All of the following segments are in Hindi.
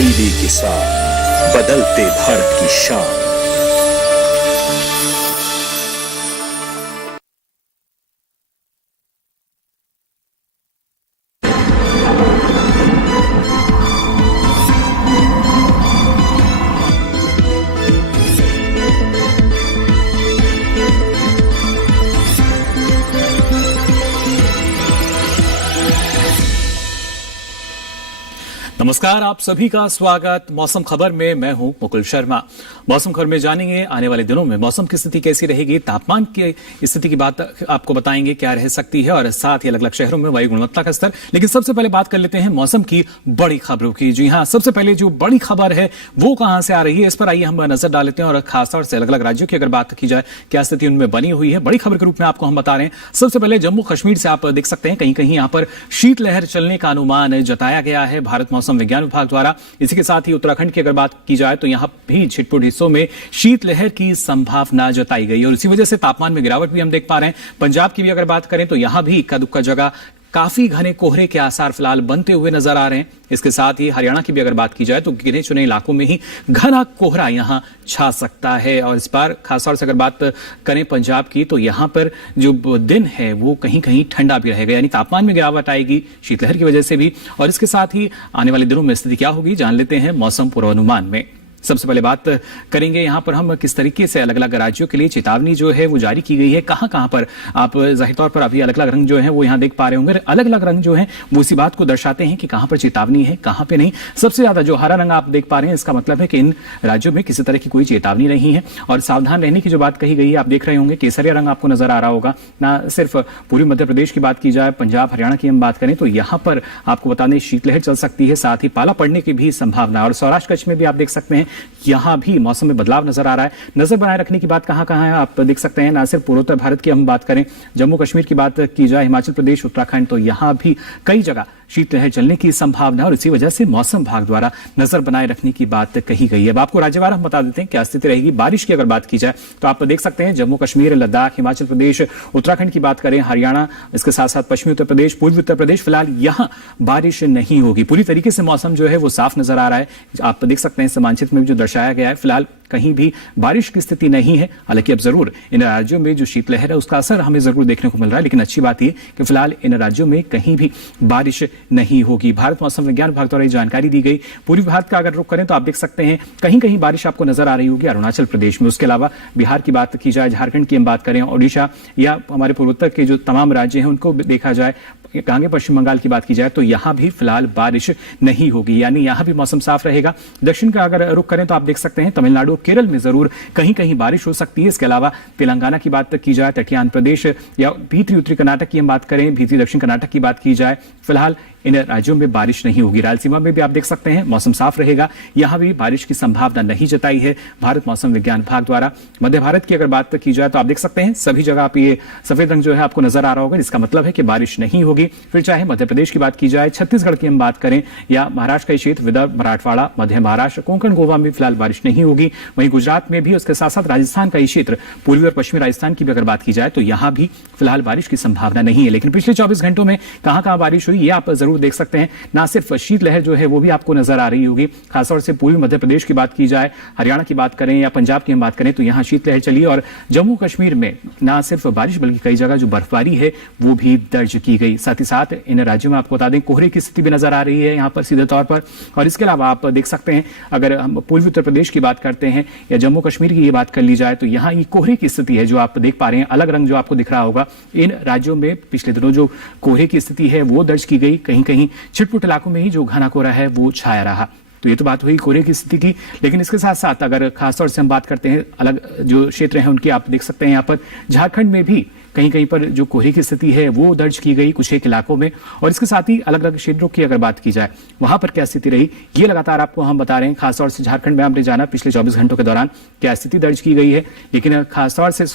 तब्दीली के साथ बदलते भारत की शान। नमस्कार, आप सभी का स्वागत मौसम खबर में। मैं हूं मुकुल शर्मा। मौसम खबर में जानेंगे आने वाले दिनों में मौसम की स्थिति कैसी रहेगी, तापमान की स्थिति की बात आपको बताएंगे क्या रह सकती है, और साथ ही अलग अलग शहरों में वायु गुणवत्ता का स्तर। लेकिन सबसे पहले बात कर लेते हैं मौसम की बड़ी खबरों की। जी हां, सबसे पहले जो बड़ी खबर है वो कहां से आ रही है, इस पर आइए हम नजर डाल लेते हैं। और खासतौर से अलग अलग राज्यों की अगर बात की जाए, क्या स्थिति उनमें बनी हुई है, बड़ी खबर के रूप में आपको हम बता रहे हैं। सबसे पहले जम्मू कश्मीर से आप देख सकते हैं कहीं कहीं यहां पर शीतलहर चलने का अनुमान जताया गया है भारत मौसम विज्ञान विभाग द्वारा। इसी के साथ ही उत्तराखंड की अगर बात की जाए तो यहां भी छिटपुट हिस्सों में शीतलहर की संभावना जताई गई और इसी वजह से तापमान में गिरावट भी हम देख पा रहे हैं। पंजाब की भी अगर बात करें तो यहां भी इक्का दुक्का जगह काफी घने कोहरे के आसार फिलहाल बनते हुए नजर आ रहे हैं। इसके साथ ही हरियाणा की भी अगर बात की जाए तो गिने चुने इलाकों में ही घना कोहरा यहां छा सकता है। और इस बार खासतौर से अगर बात करें पंजाब की तो यहां पर जो दिन है वो कहीं कहीं ठंडा भी रहेगा, यानी तापमान में गिरावट आएगी शीतलहर की वजह से भी। और इसके साथ ही आने वाले दिनों में स्थिति क्या होगी जान लेते हैं मौसम पूर्वानुमान में। सबसे पहले बात करेंगे यहां पर हम किस तरीके से अलग अलग राज्यों के लिए चेतावनी जो है वो जारी की गई है, कहां कहां पर आप जाहिर तौर पर अभी अलग अलग रंग जो है वो यहां देख पा रहे होंगे। अलग अलग रंग जो है वो इसी बात को दर्शाते हैं कि कहां पर चेतावनी है कहां पे नहीं। सबसे ज्यादा जो हरा रंग आप देख पा रहे हैं इसका मतलब है कि इन राज्यों में किसी तरह की कोई चेतावनी नहीं है और सावधान रहने की जो बात कही गई है आप देख रहे होंगे। केसरिया रंग आपको नजर आ रहा होगा। ना सिर्फ पूर्वी मध्य प्रदेश की बात की जाए, पंजाब हरियाणा की हम बात करें तो यहां पर आपको बता दें शीतलहर चल सकती है, साथ ही पाला पड़ने की भी संभावना। और सौराष्ट्र कच्छ में भी आप देख सकते हैं यहां भी मौसम में बदलाव नजर आ रहा है। नजर बनाए रखने की बात कहां कहां है आप देख सकते हैं। ना सिर्फ पूर्वोत्तर भारत की हम बात करें, जम्मू कश्मीर की बात की जाए, हिमाचल प्रदेश, उत्तराखंड, तो यहां भी कई जगह शीतलहर चलने की संभावना और इसी वजह से मौसम विभाग द्वारा नजर बनाए रखने की बात कही गई है। अब आपको राज्यवार हम बता देते हैं क्या स्थिति रहेगी। बारिश की अगर बात की जाए तो आप देख सकते हैं जम्मू कश्मीर, लद्दाख, हिमाचल प्रदेश, उत्तराखंड की बात करें, हरियाणा, इसके साथ साथ पश्चिमी उत्तर प्रदेश, पूर्वी उत्तर प्रदेश, फिलहाल यहां बारिश नहीं होगी। पूरी तरीके से मौसम जो है वो साफ नजर आ रहा है। आप देख सकते हैं इस मानचित्र में जो दर्शाया गया है फिलहाल कहीं भी बारिश की स्थिति नहीं है। हालांकि अब जरूर इन राज्यों में जो शीतलहर है उसका असर हमें जरूर देखने को मिल रहा है, लेकिन अच्छी बात यह कि फिलहाल इन राज्यों में कहीं भी बारिश नहीं होगी। भारत मौसम विज्ञान विभाग द्वारा जानकारी दी गई। पूर्वी भारत का अगर रुख करें तो आप देख सकते हैं कहीं कहीं बारिश आपको नजर आ रही होगी अरुणाचल प्रदेश में। उसके अलावा बिहार की बात की जाए, झारखंड की हम बात करें, ओडिशा या हमारे पूर्वोत्तर के जो तमाम राज्य हैं उनको देखा जाए, आगे पश्चिम बंगाल की बात की जाए तो यहां भी फिलहाल बारिश नहीं होगी, यानी यहां भी मौसम साफ रहेगा। दक्षिण का अगर रुख करें तो आप देख सकते हैं तमिलनाडु, केरल में जरूर कहीं कहीं बारिश हो सकती है। इसके अलावा तेलंगाना की बात की जाए, तटीय आंध्र प्रदेश या भीतरी उत्तरी कर्नाटक की हम बात करें, भीतरी दक्षिण कर्नाटक की बात की जाए, फिलहाल इन राज्यों में बारिश नहीं होगी। रायलसीमा में भी आप देख सकते हैं मौसम साफ रहेगा, यहां भी बारिश की संभावना नहीं जताई है भारत मौसम विज्ञान विभाग द्वारा। मध्य भारत की अगर बात की जाए तो आप देख सकते हैं सभी जगह आप ये सफेद रंग जो है आपको नजर आ रहा होगा, इसका मतलब है कि बारिश नहीं होगी। फिर चाहे मध्य प्रदेश की बात की जाए, छत्तीसगढ़ की हम बात करें या महाराष्ट्र का क्षेत्र, विदर्भ, मराठवाड़ा, मध्य महाराष्ट्र, कोंकण, गोवा में फिलहाल बारिश नहीं होगी। वहीं गुजरात में भी, उसके साथ साथ राजस्थान का क्षेत्र, पूर्वी और पश्चिमी राजस्थान की भी अगर बात की जाए तो यहां भी फिलहाल बारिश की संभावना नहीं है। लेकिन पिछले 24 घंटों में कहां कहां बारिश हुई ये आप जरूर देख सकते हैं। ना सिर्फ शीतलहर जो है वो भी आपको नजर आ रही होगी, खासतौर से पूर्वी मध्य प्रदेश की बात की जाए, हरियाणा की बात करें या पंजाब की हम बात करें तो यहां शीतलहर चली। और जम्मू कश्मीर में ना सिर्फ बारिश बल्कि कई जगह जो बर्फबारी है वो भी दर्ज की गई। साथ ही साथ इन राज्यों में आपको बता दें कोहरे की स्थिति भी नजर आ रही है यहां पर सीधे तौर पर। और इसके अलावा आप देख सकते हैं अगर हम पूर्वी उत्तर प्रदेश की बात करते हैं या जम्मू कश्मीर की ये बात कर ली जाए तो यहां ये कोहरे की स्थिति है जो आप देख पा रहे हैं, अलग रंग जो आपको दिख रहा होगा। इन राज्यों में पिछले दिनों जो कोहरे की स्थिति है वो दर्ज की गई, कहीं कहीं छिटपुट इलाकों में ही जो घना कोहरा है वो छाया रहा। तो ये तो बात हुई कोहरे की स्थिति की, लेकिन इसके साथ साथ अगर खासतौर से हम बात करते हैं अलग जो क्षेत्र हैं उनकी, आप देख सकते हैं यहाँ पर झारखंड में भी कहीं कहीं पर जो कोहरे की स्थिति है वो दर्ज की गई कुछ एक इलाकों में। और इसके साथ ही अलग अलग क्षेत्रों की अगर बात की जाए वहां पर क्या स्थिति रही ये लगातार आपको हम बता रहे हैं। खासतौर से झारखंड में हमने जाना पिछले 24 घंटों के दौरान क्या स्थिति दर्ज की गई है, लेकिन खासतौर से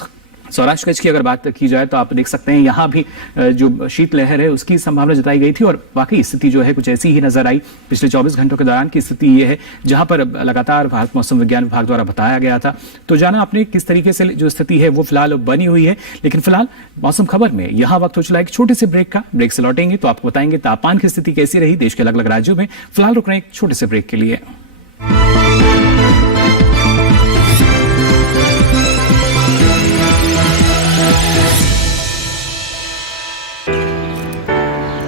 सौराष्ट्र कच्छ की अगर बात की जाए तो आप देख सकते हैं यहाँ भी जो शीतलहर है उसकी संभावना जताई गई थी और वाकई स्थिति जो है कुछ ऐसी ही नजर आई। पिछले 24 घंटों के दौरान की स्थिति ये है जहां पर लगातार भारत मौसम विज्ञान विभाग द्वारा बताया गया था। तो जाना आपने किस तरीके से जो स्थिति है वो फिलहाल बनी हुई है। लेकिन फिलहाल मौसम खबर में यहाँ वक्त हो चला एक छोटे से ब्रेक का। ब्रेक से लौटेंगे तो आपको बताएंगे तापमान की स्थिति कैसी रही देश के अलग अलग राज्यों में। फिलहाल रुक रहे हैं एक छोटे से ब्रेक के लिए।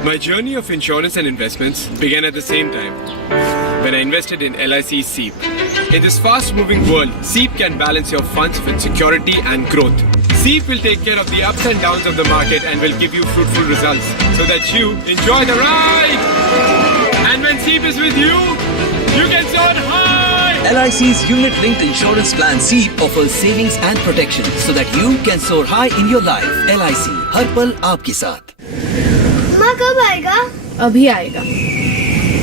My journey of insurance and investments began at the same time when I invested in LIC SEEP. In this fast-moving world, SEEP can balance your funds with security and growth. SEEP will take care of the ups and downs of the market and will give you fruitful results so that you enjoy the ride. And when SEEP is with you, you can soar high. LIC's unit-linked insurance plan SEEP offers savings and protection so that you can soar high in your life. LIC, हर पल आपके साथ। माँ कब आएगा? अभी आएगा।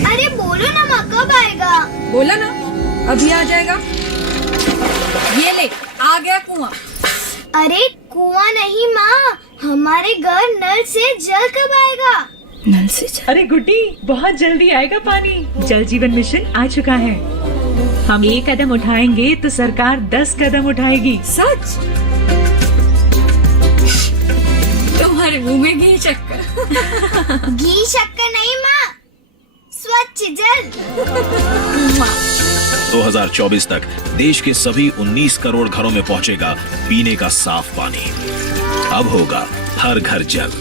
अरे बोलो ना माँ कब आएगा? बोला ना अभी आ जाएगा। ये ले आ गया कुआं। अरे कुआं नहीं माँ, हमारे घर नल से जल कब आएगा? नल से जल? अरे गुड्डी बहुत जल्दी आएगा पानी। जल जीवन मिशन आ चुका है। हम 1 कदम उठाएंगे तो सरकार 10 कदम उठाएगी। सच? तुम्हारे मुंह में घी शक्कर। घी शक्कर नहीं माँ, स्वच्छ जल। 2024 तक देश के सभी 19 करोड़ घरों में पहुंचेगा पीने का साफ पानी। अब होगा हर घर जल।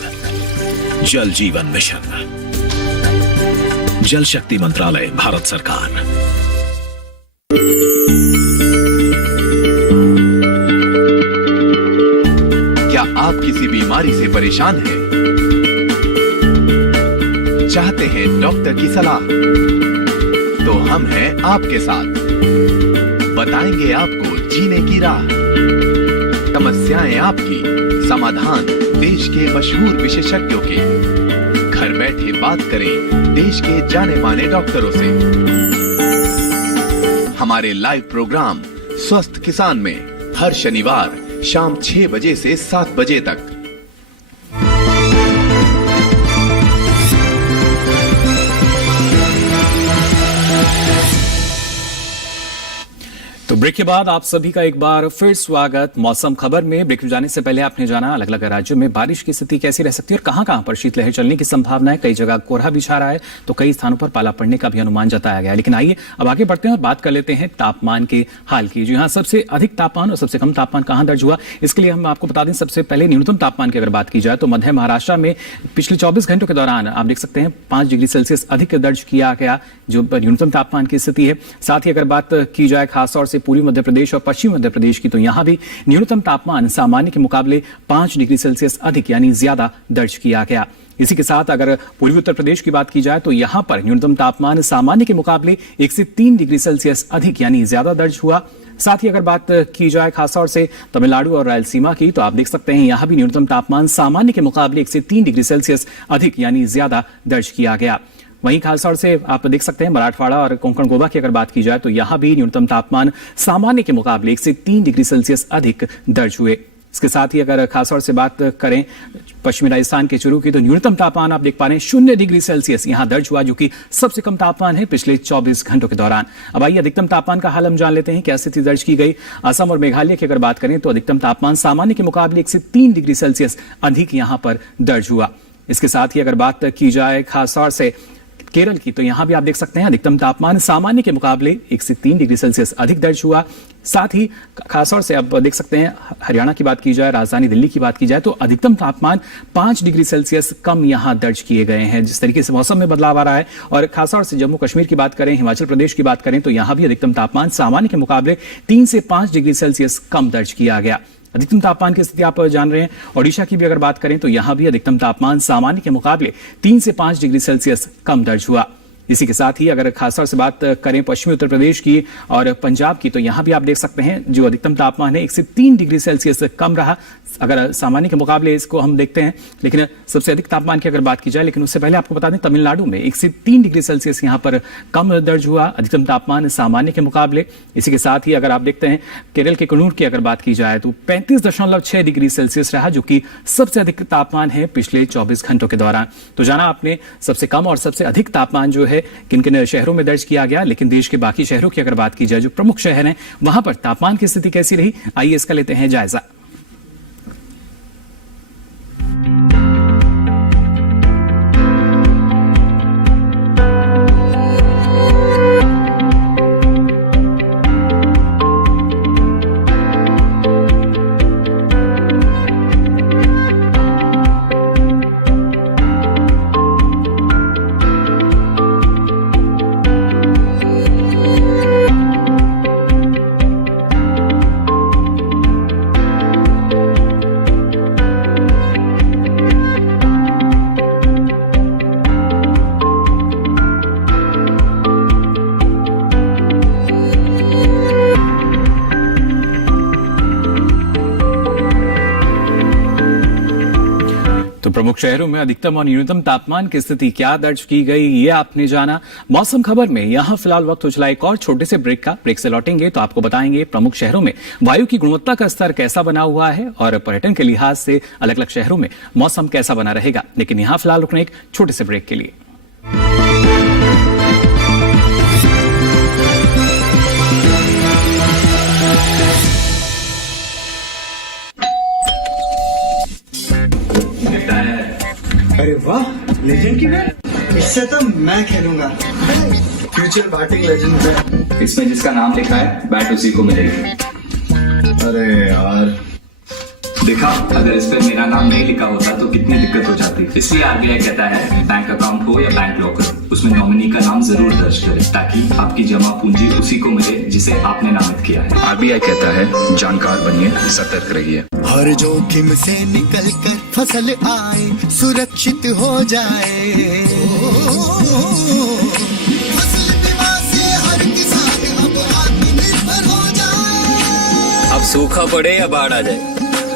जल जीवन मिशन, जल शक्ति मंत्रालय, भारत सरकार। क्या आप किसी बीमारी से परेशान हैं? चाहते हैं डॉक्टर की सलाह? तो हम हैं आपके साथ। बताएंगे आपको जीने की राह। समस्याएं आपकी, समाधान देश के मशहूर विशेषज्ञों के। घर बैठे बात करें देश के जाने माने डॉक्टरों से। हमारे लाइव प्रोग्राम स्वस्थ किसान में हर शनिवार शाम 6 बजे से 7 बजे तक। तो ब्रेक के बाद आप सभी का एक बार फिर स्वागत मौसम खबर में। ब्रेक जाने से पहले आपने जाना अलग अलग राज्यों में बारिश की स्थिति कैसी रह सकती है और कहां पर शीतलहर चलने की संभावना है। कई जगह कोहरा भी छा रहा है तो कई स्थानों पर पाला पड़ने का भी अनुमान जताया गया है। लेकिन आइए अब आगे बढ़ते हैं और बात कर लेते हैं तापमान के हाल की। जी हाँ, सबसे अधिक तापमान और सबसे कम तापमान कहां दर्ज हुआ इसके लिए हम आपको बता दें। सबसे पहले न्यूनतम तापमान की अगर बात की जाए तो मध्य महाराष्ट्र में पिछले 24 घंटों के दौरान आप देख सकते हैं 5 डिग्री सेल्सियस अधिक दर्ज किया गया जो न्यूनतम तापमान की स्थिति है। साथ ही अगर बात की जाए खासतौर से पूर्वी मध्य प्रदेश और पश्चिमी मध्य प्रदेश की तो यहां भी न्यूनतम तापमान सामान्य के मुकाबले 5 डिग्री सेल्सियस अधिक यानी ज्यादा दर्ज किया गया। इसी के साथ अगर पूर्वी उत्तर प्रदेश की बात की जाए तो यहां पर न्यूनतम तापमान सामान्य के मुकाबले 1 से 3 डिग्री सेल्सियस अधिक यानी ज्यादा दर्ज हुआ। साथ ही अगर बात की जाए खासतौर से तमिलनाडु और रायलसीमा की तो आप देख सकते हैं यहां भी न्यूनतम तापमान सामान्य के मुकाबले 1 से 3 डिग्री सेल्सियस अधिक यानी ज्यादा दर्ज किया गया। वहीं खासतौर से आप देख सकते हैं मराठवाड़ा और कोंकण गोवा की अगर बात की जाए तो यहां भी न्यूनतम तापमान सामान्य के मुकाबले 1 से 3 डिग्री सेल्सियस अधिक दर्ज हुए। इसके साथ ही अगर खासतौर से बात करें पश्चिमी राजस्थान के चुरू की तो न्यूनतम तापमान आप देख पा रहे हैं 0 डिग्री सेल्सियस यहां दर्ज हुआ जो कि सबसे कम तापमान है पिछले 24 घंटों के दौरान। अब आइए अधिकतम तापमान का हाल हम जान लेते हैं क्या स्थिति दर्ज की गई। असम और मेघालय की अगर बात करें तो अधिकतम तापमान सामान्य के मुकाबले 1 से 3 डिग्री सेल्सियस अधिक यहां पर दर्ज हुआ। इसके साथ ही अगर बात की जाए खासतौर से केरल की तो यहां भी आप देख सकते हैं अधिकतम तापमान सामान्य के मुकाबले 1 से 3 डिग्री सेल्सियस अधिक दर्ज हुआ। साथ ही खासतौर से अब देख सकते हैं हरियाणा की बात की जाए, राजधानी दिल्ली की बात की जाए तो अधिकतम तापमान 5 डिग्री सेल्सियस कम यहां दर्ज किए गए हैं। जिस तरीके से मौसम में बदलाव आ रहा है और खासतौर से जम्मू कश्मीर की बात करें, हिमाचल प्रदेश की बात करें तो यहां भी अधिकतम तापमान सामान्य के मुकाबले 3 से 5 डिग्री सेल्सियस कम दर्ज किया गया। अधिकतम तापमान की स्थिति आप जान रहे हैं। ओडिशा की भी अगर बात करें तो यहां भी अधिकतम तापमान सामान्य के मुकाबले 3 से 5 डिग्री सेल्सियस कम दर्ज हुआ। इसी के साथ ही अगर खासतौर से बात करें पश्चिमी उत्तर प्रदेश की और पंजाब की, तो यहां भी आप देख सकते हैं जो अधिकतम तापमान है 1 से 3 डिग्री सेल्सियस कम रहा अगर सामान्य के मुकाबले इसको हम देखते हैं। लेकिन सबसे अधिक तापमान की अगर बात की जाए, लेकिन उससे पहले आपको बता दें तमिलनाडु में 1 से 3 डिग्री सेल्सियस यहां पर कम दर्ज हुआ अधिकतम तापमान सामान्य के मुकाबले। इसी के साथ ही अगर आप देखते हैं केरल के कन्नूर की अगर बात की जाए तो 35.6 डिग्री सेल्सियस रहा, जो कि सबसे अधिक तापमान है पिछले 24 घंटों के दौरान। तो जाना आपने सबसे कम और सबसे अधिक तापमान जो है किन किन शहरों में दर्ज किया गया। लेकिन देश के बाकी शहरों की अगर बात की जाए, जो प्रमुख शहर हैं, वहां पर तापमान की स्थिति कैसी रही, आइए इसका लेते हैं जायजा। प्रमुख शहरों में अधिकतम और न्यूनतम तापमान की स्थिति क्या दर्ज की गई, ये आपने जाना मौसम खबर में। यहां फिलहाल वक्त हो चला एक और छोटे से ब्रेक का। ब्रेक से लौटेंगे तो आपको बताएंगे प्रमुख शहरों में वायु की गुणवत्ता का स्तर कैसा बना हुआ है और पर्यटन के लिहाज से अलग अलग शहरों में मौसम कैसा बना रहेगा। लेकिन यहां फिलहाल रुकने एक छोटे से ब्रेक के लिए। अरे वाह, लेजेंड की बैट, इससे तो मैं खेलूंगा। फ्यूचर बैटिंग लेजेंड है। इसमें जिसका नाम लिखा है बैट उसी को मिलेगी। अरे यार, देखा, अगर इस पे मेरा नाम नहीं लिखा होता तो कितनी दिक्कत हो जाती। इसलिए आरबीआई कहता है बैंक अकाउंट हो या बैंक लॉकर, उसमें नॉमिनी का नाम जरूर दर्ज करें ताकि आपकी जमा पूंजी उसी को मिले जिसे आपने नामित किया है। आरबीआई कहता है जानकार बनिए, सतर्क रहिए। हर जोखिम से निकल कर फसल आए, सुरक्षित हो जाए। फसल बीमा से हर किसान अब आत्मनिर्भर हो जाए। अब सूखा पड़े या बाढ़ आ जाए,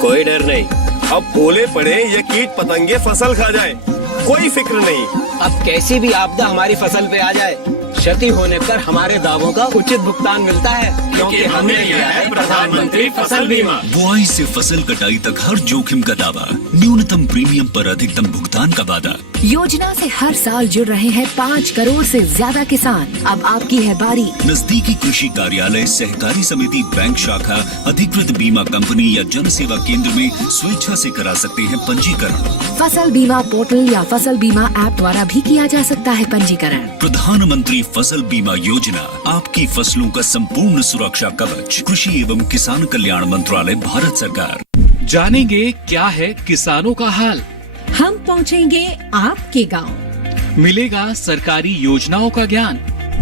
कोई डर नहीं। अब ओले पड़े या कीट पतंगे फसल खा जाए, कोई फिक्र नहीं। अब कैसी भी आपदा हमारी फसल पे आ जाए, क्षति होने पर हमारे दावों का उचित भुगतान मिलता है, क्योंकि हमने लिया है प्रधानमंत्री फसल बीमा। बुआई से फसल कटाई तक हर जोखिम का दावा, न्यूनतम प्रीमियम पर अधिकतम भुगतान का वादा। योजना से हर साल जुड़ रहे हैं 5 करोड़ से ज्यादा किसान। अब आपकी है बारी। नजदीकी कृषि कार्यालय, सहकारी समिति, बैंक शाखा, अधिकृत बीमा कंपनी या जन सेवा केंद्र में स्वेच्छा से करा सकते हैं पंजीकरण। फसल बीमा पोर्टल या फसल बीमा ऐप द्वारा भी किया जा सकता है पंजीकरण। प्रधानमंत्री फसल बीमा योजना, आपकी फसलों का संपूर्ण सुरक्षा कवच। कृषि एवं किसान कल्याण मंत्रालय, भारत सरकार। जानेंगे क्या है किसानों का हाल। हम पहुंचेंगे आपके गांव। मिलेगा सरकारी योजनाओं का ज्ञान।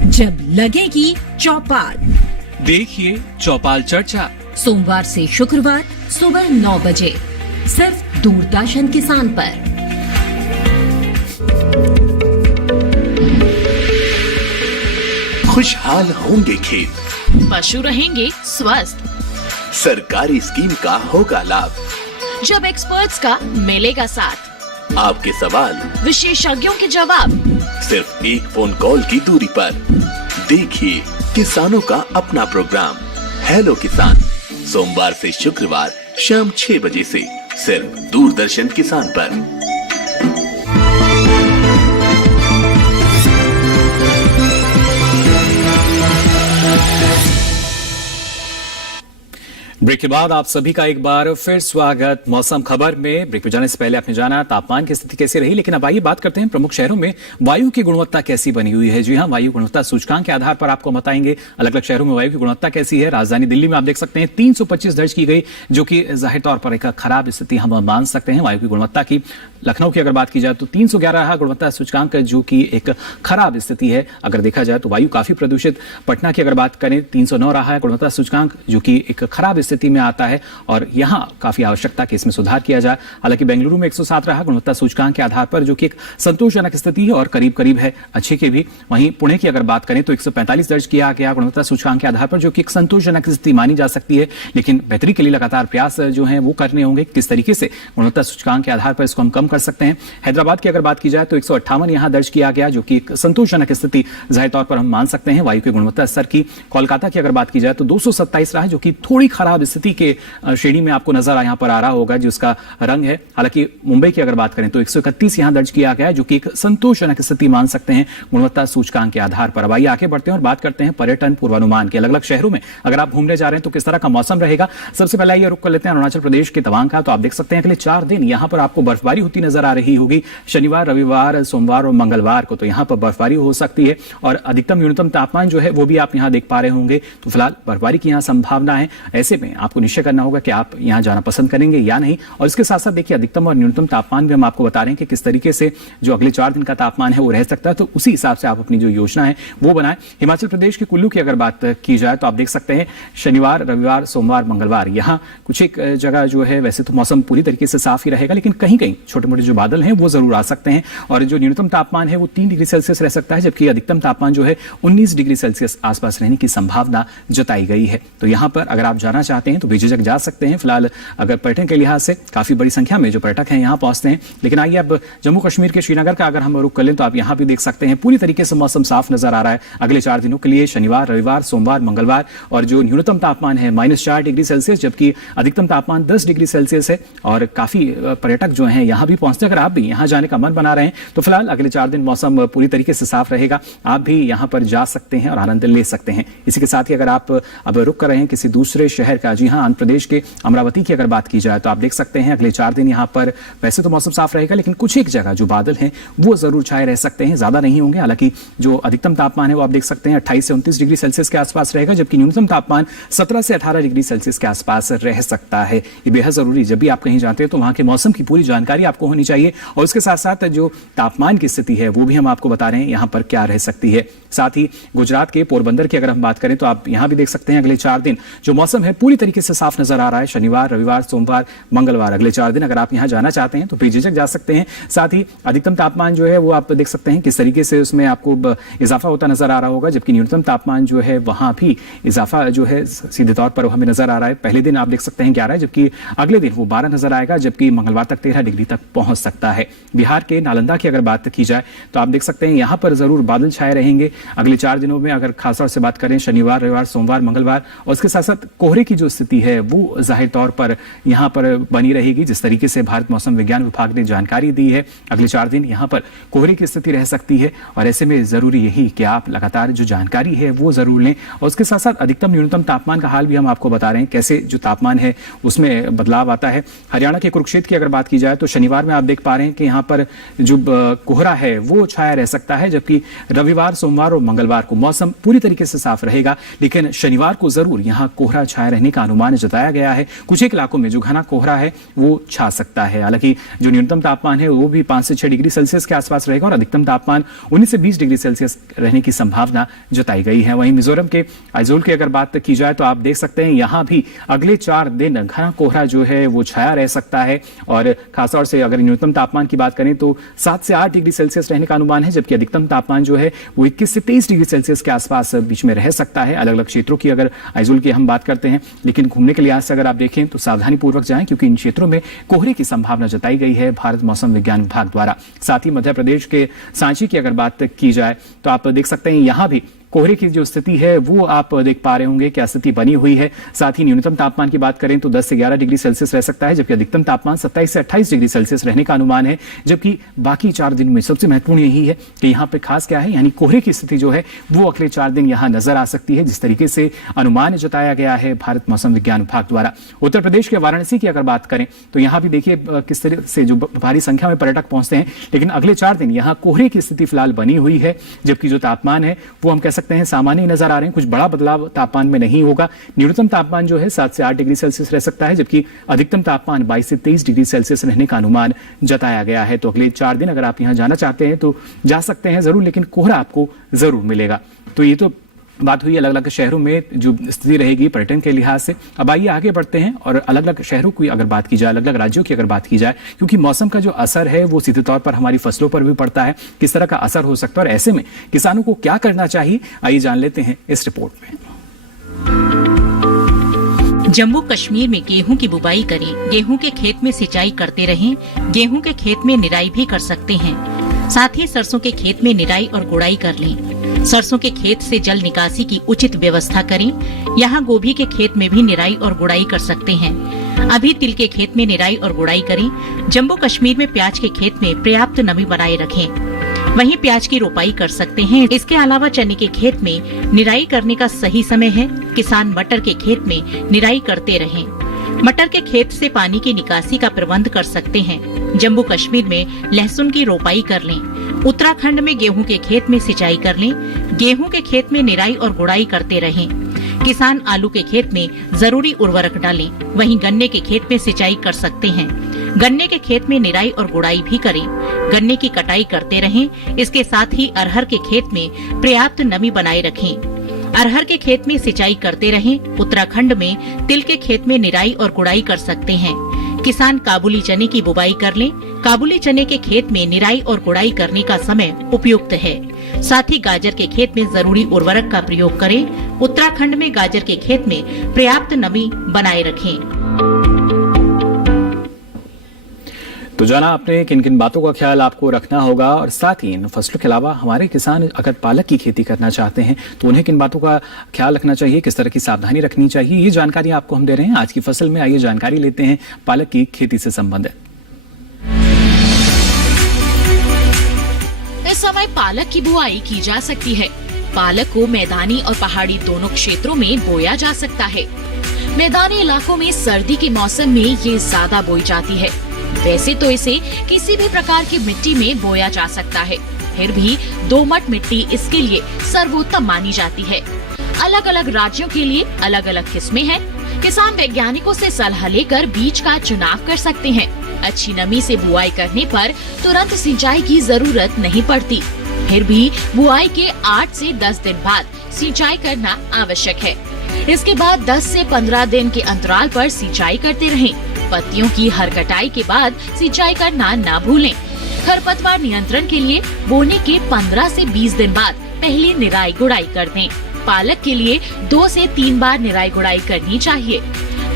जब लगेगी चौपाल, देखिए चौपाल चर्चा, सोमवार से शुक्रवार सुबह 9 बजे सिर्फ दूरदर्शन किसान पर। खुशहाल होंगे खेत, पशु रहेंगे स्वस्थ, सरकारी स्कीम का होगा लाभ। जब एक्सपर्ट्स का मिलेगा साथ, आपके सवाल विशेषज्ञों के जवाब, सिर्फ एक फोन कॉल की दूरी पर। देखिए किसानों का अपना प्रोग्राम हेलो किसान, सोमवार से शुक्रवार शाम 6 बजे से सिर्फ दूरदर्शन किसान पर। ब्रेक के बाद आप सभी का एक बार फिर स्वागत मौसम खबर में। ब्रेक में जाने से पहले आपने जाना तापमान की स्थिति कैसी रही, लेकिन अब आइए बात करते हैं प्रमुख शहरों में वायु की गुणवत्ता कैसी बनी हुई है। जी हां, वायु गुणवत्ता सूचकांक के आधार पर आपको बताएंगे अलग अलग शहरों में वायु की गुणवत्ता कैसी है। राजधानी दिल्ली में आप देख सकते हैं 325 दर्ज की गई, जो कि जाहिर तौर पर एक खराब स्थिति हम मान सकते हैं वायु की गुणवत्ता की। लखनऊ की अगर बात की जाए तो 311 रहा गुणवत्ता सूचकांक, जो कि एक खराब स्थिति है अगर देखा जाए तो वायु काफी प्रदूषित। पटना की अगर बात करें 309 रहा है गुणवत्ता सूचकांक, जो कि एक खराब स्थिति स्थिति में आता है और यहाँ काफी आवश्यकता कि इसमें सुधार किया जाए। हालांकि बेंगलुरु में 107 रहा गुणवत्ता सूचकांक के आधार पर, जो कि एक संतोषजनक स्थिति है और करीब करीब है अच्छे के भी। वहीं पुणे की अगर बात करें तो 145 दर्ज किया गया गुणवत्ता सूचकांक के आधार पर, जो कि एक संतोषजनक स्थिति मानी जा सकती है। लेकिन बेहतरी के लिए लगातार प्रयास जो है वो करने होंगे, किस तरीके से गुणवत्ता सूचकांक के आधार पर इसको हम कम कर सकते हैं। हैदराबाद की अगर बात की जाए तो 158 यहां दर्ज किया गया, जो कि एक संतोषजनक स्थिति जाहिर तौर पर हम मान सकते हैं वायु के गुणवत्ता स्तर की। कोलकाता की अगर बात की जाए तो 227 रहा, जो कि थोड़ी खराब स्थिति के श्रेणी में आपको नजर यहां पर आ रहा होगा जिसका रंग है। हालांकि मुंबई की अगर बात करें तो 131 यहां दर्ज किया गया, जो कि एक संतोषजनक स्थिति मान सकते हैं गुणवत्ता सूचकांक के आधार पर। अब आइए आगे बढ़ते हैं और बात करते हैं पर्यटन पूर्वानुमान के। अलग अलग शहरों में अगर आप घूमने जा रहे हैं तो किस तरह का मौसम रहेगा। सबसे पहले ये रुक कर लेते हैं अरुणाचल प्रदेश के तवांग का। तो आप देख सकते हैं अगले 4 दिन यहां पर आपको बर्फबारी होती नजर आ रही होगी। शनिवार, रविवार, सोमवार और मंगलवार को तो यहां पर बर्फबारी हो सकती है और अधिकतम न्यूनतम तापमान जो है वो भी आप यहां देख पा रहे होंगे। तो फिलहाल बर्फबारी की यहां संभावना है। ऐसे में आपको निश्चय करना होगा कि आप यहां जाना पसंद करेंगे या नहीं। और इसके साथ साथ देखिए अधिकतम और न्यूनतम तापमान भी हम आपको बता रहे हैं कि किस तरीके से जो अगले 4 दिन का तापमान है वो रह सकता है। तो उसी हिसाब से आप अपनी जो योजना है वो बनाएं। हिमाचल प्रदेश के कुल्लू की अगर बात की जाए तो आप देख सकते हैं शनिवार, रविवार, सोमवार, मंगलवार यहाँ कुछ एक जगह जो है वैसे तो मौसम पूरी तरीके से साफ ही रहेगा, लेकिन कहीं कहीं छोटे मोटे जो बादल हैं वो जरूर आ सकते हैं। और जो न्यूनतम तापमान है वो 3 डिग्री सेल्सियस रह सकता है, जबकि अधिकतम तापमान जो है 19 डिग्री सेल्सियस आसपास रहने की संभावना जताई गई है। तो यहाँ पर अगर आप जाना चाहते हैं तो बेझिझक जा सकते हैं। फिलहाल अगर पर्यटन के लिहाज से काफी बड़ी संख्या में जो पर्यटक हैं यहाँ पहुंचते हैं। लेकिन आइए अब जम्मू कश्मीर के श्रीनगर का अगर हम रुख कर लें तो आप यहाँ भी देख सकते हैं पूरी तरीके से मौसम साफ नजर आ रहा है अगले 4 दिनों के लिए, शनिवार, रविवार, सोमवार, मंगलवार। और जो न्यूनतम तापमान है -4 डिग्री सेल्सियस, जबकि अधिकतम तापमान 10 डिग्री सेल्सियस है। और काफी पर्यटक जो हैं यहाँ भी पहुंचते हैं। अगर आप भी यहाँ जाने का मन बना रहे हैं तो फिलहाल अगले 4 दिन मौसम पूरी तरीके से साफ रहेगा, आप भी यहाँ पर जा सकते हैं और आनंद ले सकते हैं। इसी के साथ ही अगर आप अब रुक कर रहे हैं किसी दूसरे शहर का, जी हाँ, आंध्र प्रदेश के अमरावती की अगर बात की जाए तो आप देख सकते हैं अगले 4 दिन यहाँ पर वैसे तो मौसम साफ रहेगा, लेकिन कुछ एक जगह जो बादल हैं वो जरूर छाए रह सकते हैं, ज्यादा नहीं होंगे। हालांकि जो अधिकतम तापमान है वो आप देख सकते हैं 28 से 29 डिग्री सेल्सियस के आसपास रहेगा, जबकि न्यूनतम तापमान 17 से 18 डिग्री सेल्सियस के आसपास रह सकता है। ये बेहद जरूरी, जब भी आप कहीं जाते हैं तो वहां के मौसम की पूरी जानकारी आपको होनी चाहिए। और उसके साथ साथ जो तापमान की स्थिति है वो भी हम आपको बता रहे हैं यहाँ पर क्या रह सकती है। साथ ही गुजरात के पोरबंदर की अगर हम बात करें तो आप यहाँ भी देख सकते हैं अगले 4 दिन जो मौसम है पूरी तरीके से साफ नजर आ रहा है। शनिवार, रविवार, सोमवार, मंगलवार, अगले 4 दिन अगर आप यहाँ जाना चाहते हैं तो बेझिझक जा सकते हैं। साथ ही अधिकतम तापमान जो है वो आप देख सकते हैं किस तरीके से उसमें आपको इजाफा होता नजर आ रहा होगा, जबकि न्यूनतम तापमान जो है वहां भी इजाफा जो है सीधे तौर पर हमें नजर आ रहा है। पहले दिन आप देख सकते हैं 11, जबकि अगले दिन वो 12 नजर आएगा, जबकि मंगलवार तक 13 डिग्री तक पहुंच सकता है। बिहार के नालंदा की अगर बात की जाए तो आप देख सकते हैं यहाँ पर जरूर बादल छाए रहेंगे अगले 4 दिनों में। अगर खासतौर से बात करें शनिवार, रविवार, सोमवार, मंगलवार, और उसके साथ साथ कोहरे की जो स्थिति है वो जाहिर तौर पर यहाँ पर बनी रहेगी। जिस तरीके से भारत मौसम विज्ञान विभाग ने जानकारी दी है अगले 4 दिन यहाँ पर कोहरे की स्थिति रह सकती है। और ऐसे में जरूरी यही कि आप लगातार जो जानकारी है वो जरूर लें। और उसके साथ साथ अधिकतम न्यूनतम तापमान का हाल भी हम आपको बता रहे हैं, कैसे जो तापमान है उसमें बदलाव आता है। हरियाणा के कुरुक्षेत्र की अगर बात की जाए तो शनिवार में आप देख पा रहे हैं कि यहाँ पर जो कोहरा है वो छाया रह सकता है, जबकि रविवार, सोमवार और मंगलवार को मौसम पूरी तरीके से साफ रहेगा। लेकिन शनिवार को जरूर यहाँ कोहरा छाया रहने का अनुमान जताया गया है। कुछ एक इलाकों में जो घना कोहरा है वो छा सकता है। हालांकि जो न्यूनतम तापमान है वो भी 5 से 6 डिग्री सेल्सियस के आसपास रहेगा और अधिकतम तापमान 19 से 20 डिग्री सेल्सियस रहने की संभावना जताई गई है। वहीं मिजोरम के आइजोल की अगर बात की जाए तो आप देख सकते हैं यहाँ भी अगले 4 दिन घना कोहरा जो है वो छाया रह सकता है। और खासतौर से अगर न्यूनतम तापमान की बात करें तो 7 से 8 डिग्री सेल्सियस रहने का अनुमान है, जबकि अधिकतम तापमान जो है वो 21 से 23 डिग्री सेल्सियस के आसपास बीच में रह सकता है। अलग अलग क्षेत्रों की अगर आइजोल की हम बात करते हैं, लेकिन घूमने के लिहाज से अगर आप देखें तो सावधानी पूर्वक जाएं, क्योंकि इन क्षेत्रों में कोहरे की संभावना जताई गई है भारत मौसम विज्ञान विभाग द्वारा। साथ ही मध्य प्रदेश के सांची की अगर बात की जाए तो आप देख सकते हैं यहाँ भी कोहरे की जो स्थिति है वो आप देख पा रहे होंगे क्या स्थिति बनी हुई है। साथ ही न्यूनतम तापमान की बात करें तो 10 से 11 डिग्री सेल्सियस रह सकता है, जबकि अधिकतम तापमान 27 से 28 डिग्री सेल्सियस रहने का अनुमान है। जबकि बाकी 4 दिन में सबसे महत्वपूर्ण यही है कि यहाँ पे खास क्या है, यानी कोहरे की स्थिति जो है वो अगले 4 दिन यहाँ नजर आ सकती है, जिस तरीके से अनुमान जताया गया है भारत मौसम विज्ञान विभाग द्वारा। उत्तर प्रदेश के वाराणसी की अगर बात करें तो यहाँ भी देखिए किस तरह से जो भारी संख्या में पर्यटक पहुंचते हैं, लेकिन अगले 4 दिन यहाँ कोहरे की स्थिति फिलहाल बनी हुई है। जबकि जो तापमान है वो हम कह सकते हैं सामान्य नजर आ रहे हैं, कुछ बड़ा बदलाव तापमान में नहीं होगा। न्यूनतम तापमान जो है 7 से 8 डिग्री सेल्सियस रह सकता है, जबकि अधिकतम तापमान 22 से 23 डिग्री सेल्सियस रहने का अनुमान जताया गया है। तो अगले 4 दिन अगर आप यहां जाना चाहते हैं तो जा सकते हैं जरूर, लेकिन कोहरा आपको जरूर मिलेगा। तो ये तो बात हुई अलग अलग शहरों में जो स्थिति रहेगी पर्यटन के लिहाज से। अब आइए आगे बढ़ते हैं और अलग अलग शहरों की अगर बात की जाए, अलग अलग राज्यों की अगर बात की जाए, क्योंकि मौसम का जो असर है वो सीधे तौर पर हमारी फसलों पर भी पड़ता है। किस तरह का असर हो सकता है और ऐसे में किसानों को क्या करना चाहिए, आइए जान लेते हैं इस रिपोर्ट में। जम्मू कश्मीर में गेहूं की बुवाई करें, गेहूं के खेत में सिंचाई करते रहें, गेहूं के खेत में निराई भी कर सकते हैं। साथ ही सरसों के खेत में निराई और गुड़ाई कर लें। सरसों के खेत से जल निकासी की उचित व्यवस्था करें। यहाँ गोभी के खेत में भी निराई और गुड़ाई कर सकते हैं। अभी तिल के खेत में निराई और गुड़ाई करें। जम्मू कश्मीर में प्याज के खेत में पर्याप्त नमी बनाए रखें। वहीं प्याज की रोपाई कर सकते हैं। इसके अलावा चने के खेत में निराई करने का सही समय है। किसान मटर के खेत में निराई करते रहें। मटर के खेत से पानी की निकासी का प्रबंध कर सकते हैं। जम्मू कश्मीर में लहसुन की रोपाई कर लें। उत्तराखंड में गेहूं के खेत में सिंचाई कर लें। गेहूं के खेत में निराई और गुड़ाई करते रहें। किसान आलू के खेत में जरूरी उर्वरक डालें। वहीं गन्ने के खेत में सिंचाई कर सकते हैं। गन्ने के खेत में निराई और गुड़ाई भी करें। गन्ने की कटाई करते रहें। इसके साथ ही अरहर के खेत में पर्याप्त नमी बनाए रखें। अरहर के खेत में सिंचाई करते रहें। उत्तराखंड में तिल के खेत में निराई और गुड़ाई कर सकते हैं। किसान काबुली चने की बुवाई कर लें। काबुली चने के खेत में निराई और गुड़ाई करने का समय उपयुक्त है। साथ ही गाजर के खेत में जरूरी उर्वरक का प्रयोग करें। उत्तराखंड में गाजर के खेत में पर्याप्त नमी बनाए रखें। तो जाना आपने किन किन बातों का ख्याल आपको रखना होगा और साथ ही इन फसलों के अलावा हमारे किसान अगर पालक की खेती करना चाहते हैं तो उन्हें किन बातों का ख्याल रखना चाहिए, किस तरह की सावधानी रखनी चाहिए, ये जानकारी आपको हम दे रहे हैं आज की फसल में। आइए जानकारी लेते हैं पालक की खेती से संबंधित। इस समय पालक की बुआई की जा सकती है। पालक को मैदानी और पहाड़ी दोनों क्षेत्रों में बोया जा सकता है। मैदानी इलाकों में सर्दी के मौसम में ये ज्यादा बोई जाती है। वैसे तो इसे किसी भी प्रकार की मिट्टी में बोया जा सकता है, फिर भी दोमट मिट्टी इसके लिए सर्वोत्तम मानी जाती है। अलग अलग राज्यों के लिए अलग अलग किस्में हैं। किसान वैज्ञानिकों से सलाह लेकर बीज का चुनाव कर सकते हैं। अच्छी नमी से बुआई करने पर तुरंत सिंचाई की जरूरत नहीं पड़ती। फिर भी बुआई के 8 से 10 दिन बाद सिंचाई करना आवश्यक है। इसके बाद 10 से 15 दिन के अंतराल पर सिंचाई करते रहें। पत्तियों की हर कटाई के बाद सिंचाई करना न भूलें। खरपतवार नियंत्रण के लिए बोने के 15 से 20 दिन बाद पहले निराई गुड़ाई कर दें। पालक के लिए 2 से 3 बार निराई गुड़ाई करनी चाहिए।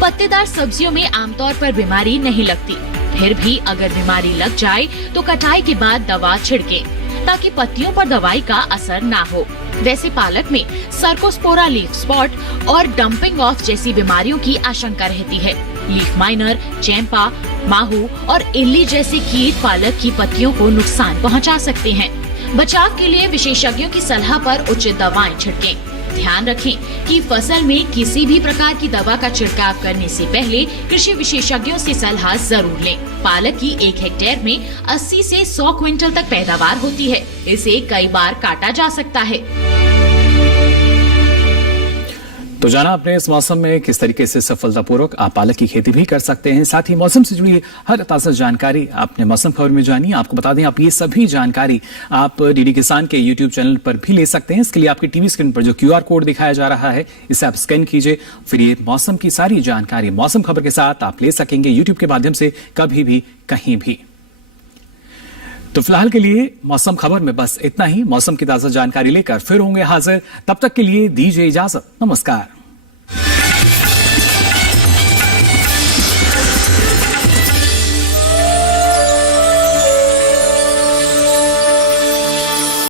पत्तेदार सब्जियों में आमतौर पर बीमारी नहीं लगती, फिर भी अगर बीमारी लग जाए तो कटाई के बाद दवा छिड़कें ताकि पत्तियों पर दवाई का असर ना हो। वैसे पालक में सर्कोस्पोरा लीफ स्पॉट और डंपिंग ऑफ जैसी बीमारियों की आशंका रहती है। लीफ माइनर, चैंपा, माहू और इल्ली जैसे कीट पालक की पत्तियों को नुकसान पहुंचा सकते हैं। बचाव के लिए विशेषज्ञों की सलाह पर उचित दवाएं छिड़कें। ध्यान रखें कि फसल में किसी भी प्रकार की दवा का छिड़काव करने से पहले कृषि विशेषज्ञों से सलाह जरूर लें। पालक की 1 हेक्टेयर में 80 से 100 क्विंटल तक पैदावार होती है। इसे कई बार काटा जा सकता है। तो जाना आपने इस मौसम में किस तरीके से सफलतापूर्वक आप पालक की खेती भी कर सकते हैं। साथ ही मौसम से जुड़ी हर ताजा जानकारी आपने मौसम खबर में जानी। आपको बता दें आप ये सभी जानकारी आप डीडी किसान के यूट्यूब चैनल पर भी ले सकते हैं। इसके लिए आपकी टीवी स्क्रीन पर जो QR कोड दिखाया जा रहा है इसे आप स्कैन कीजिए, फिर ये मौसम की सारी जानकारी मौसम खबर के साथ आप ले सकेंगे यूट्यूब के माध्यम से कभी भी कहीं भी। तो फिलहाल के लिए मौसम खबर में बस इतना ही। मौसम की ताजा जानकारी लेकर फिर होंगे हाजिर, तब तक के लिए दीजिए इजाजत। नमस्कार।